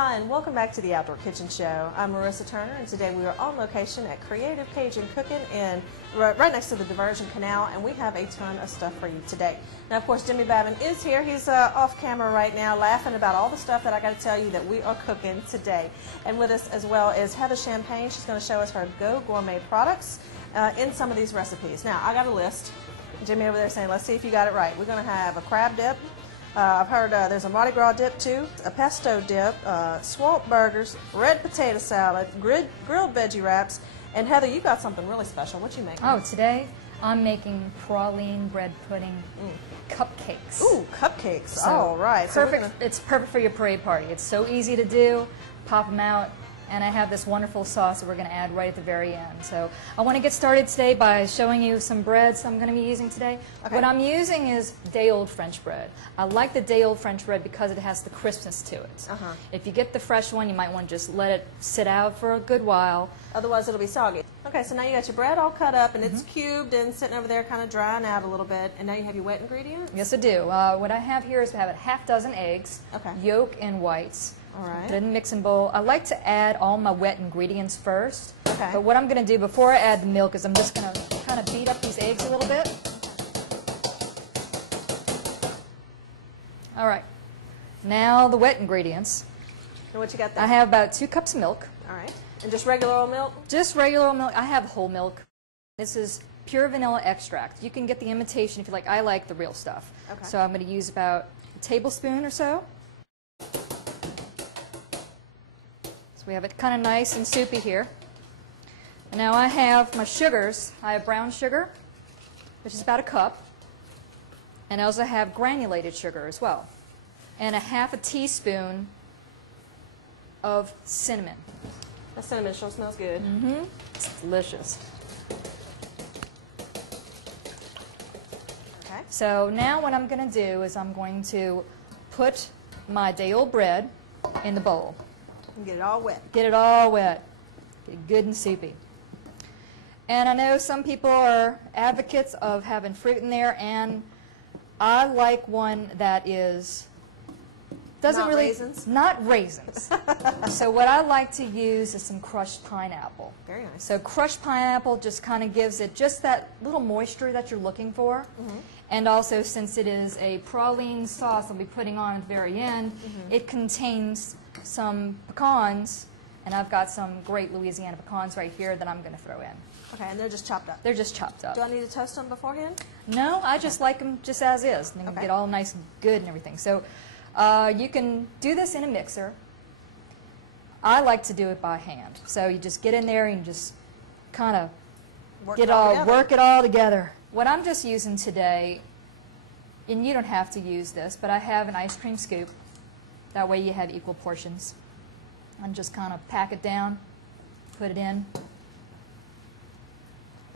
Hi, and welcome back to the Outdoor Kitchen Show. I'm Marissa Turner, and today we are on location at Creative Cajun Cooking and right next to the Diversion Canal, and we have a ton of stuff for you today. Now, of course, Jimmy Babin is here. He's off camera right now laughing about all the stuff that I got to tell you that we are cooking today. And with us as well is Heather Champagne. She's going to show us her Geaux Gourmet products in some of these recipes. Now, I got a list. Jimmy over there saying, let's see if you got it right. We're going to have a crab dip. I've heard there's a Mardi Gras dip too, a pesto dip, swamp burgers, red potato salad, grilled veggie wraps, and Heather, you got something really special. What you making? Oh, today I'm making praline bread pudding cupcakes. Ooh, cupcakes. So all right. Perfect. So it's perfect for your parade party. It's so easy to do. Pop them out. And I have this wonderful sauce that we're going to add right at the very end. So I want to get started today by showing you some breads I'm going to be using today. Okay. What I'm using is day-old French bread. I like the day-old French bread because it has the crispness to it. If you get the fresh one, you might want to just let it sit out for a good while. Otherwise, it'll be soggy. Okay, so now you got your bread all cut up, and it's cubed and sitting over there kind of drying out a little bit. And now you have your wet ingredients? Yes, I do. What I have here is I have a half dozen eggs, yolk and whites. All right. Put it in a mixing bowl. I like to add all my wet ingredients first. Okay. But what I'm going to do before I add the milk is I'm just going to kind of beat up these eggs a little bit. All right. Now the wet ingredients. And what you got there? I have about 2 cups of milk. All right. And just regular old milk? Just regular old milk. I have whole milk. This is pure vanilla extract. You can get the imitation if you like. I like the real stuff. Okay. So I'm going to use about a tablespoon or so. We have it kind of nice and soupy here. And now I have my sugars. I have brown sugar, which is about a cup. And I also have granulated sugar as well. And a half a teaspoon of cinnamon. The cinnamon sure smells good. It's delicious. Okay. So now what I'm going to do is I'm going to put my day-old bread in the bowl. Get it all wet. Get it all wet. Get it good and soupy. And I know some people are advocates of having fruit in there, and I like one that is not raisins? Not raisins. So what I like to use is some crushed pineapple. Very nice. So crushed pineapple just kind of gives it just that little moisture that you're looking for. And also, since it is a praline sauce I'll be putting on at the very end, it contains some pecans, and I've got some great Louisiana pecans right here that I'm going to throw in. Okay, and they're just chopped up? They're just chopped up. Do I need to toast them beforehand? No, I just like them just as is. And they get all nice and good and everything. So you can do this in a mixer. I like to do it by hand. So you just get in there and just kind of work it all together. What I'm just using today, and you don't have to use this, but I have an ice cream scoop. That way you have equal portions. And just kind of pack it down, put it in.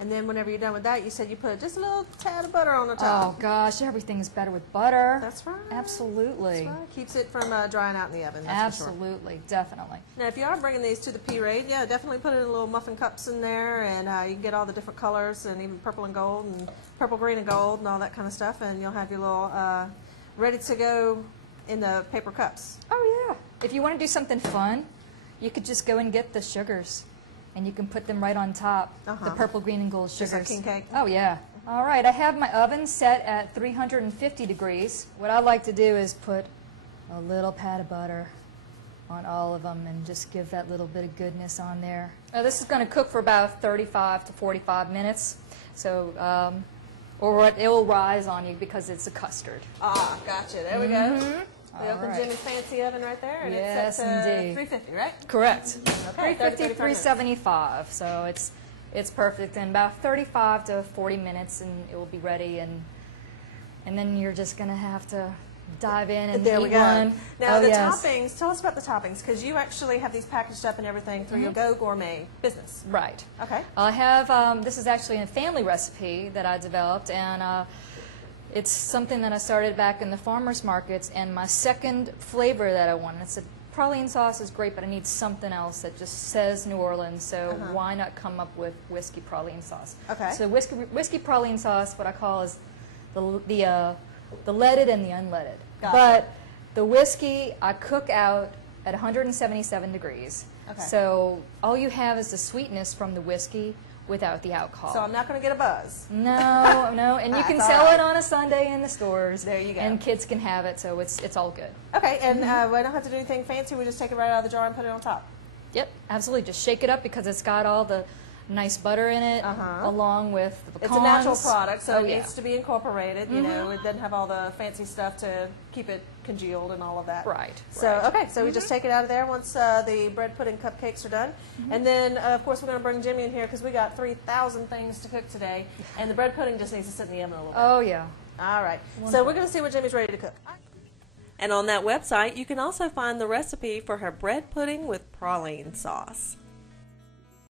And then whenever you're done with that, you said you put just a little tad of butter on the top. Oh gosh, everything is better with butter. That's right. Absolutely. That's right. Keeps it from drying out in the oven. That's Absolutely, definitely. Now, if you are bringing these to the parade, yeah, definitely put it in little muffin cups in there, and you can get all the different colors, and even purple and gold, and purple, green, and gold, and all that kind of stuff, and you'll have your little ready to go in the paper cups. Oh yeah. If you want to do something fun, you could just go and get the sugars, and you can put them right on top. The purple, green, and gold sugars. Just like king cake? Oh yeah. All right, I have my oven set at 350 degrees. What I like to do is put a little pat of butter on all of them and just give that little bit of goodness on there. Now, this is going to cook for about 35 to 45 minutes. So, or it will rise on you because it's a custard. Ah, gotcha. There we go. We opened Jimmy's fancy oven right there, and it's set to 350, right? Correct. Okay, 350, 375. So it's perfect in about 35 to 40 minutes, and it will be ready. And then you're just going to have to dive in and eat one. Now the toppings. Tell us about the toppings, because you actually have these packaged up and everything through your Geaux Gourmet business. Right. Okay. I have. This is actually a family recipe that I developed, and it's something that I started back in the farmers markets. And my second flavor that I wanted, it's a praline sauce is great, but I need something else that just says New Orleans. So why not come up with whiskey praline sauce? Okay. So whiskey praline sauce, what I call is the leaded and the unleaded. Gotcha. But the whiskey I cook out at 177 degrees. Okay. So all you have is the sweetness from the whiskey without the alcohol. So I'm not going to get a buzz. No, no, and you can That's sell all right. it on a Sunday in the stores. There you go. And kids can have it, so it's all good. Okay, and we don't have to do anything fancy. We just take it right out of the jar and put it on top. Yep, absolutely. Just shake it up because it's got all the nice butter in it, along with the pecans. It's a natural product, so it yeah. needs to be incorporated. You know, it doesn't have all the fancy stuff to keep it congealed and all of that. Right. So okay, so we just take it out of there once the bread pudding cupcakes are done, and then of course we're going to bring Jimmy in here because we got 3,000 things to cook today, and the bread pudding just needs to sit in the oven a little bit. Oh yeah. All right. So we're going to see what Jimmy's ready to cook. And on that website, you can also find the recipe for her bread pudding with praline sauce.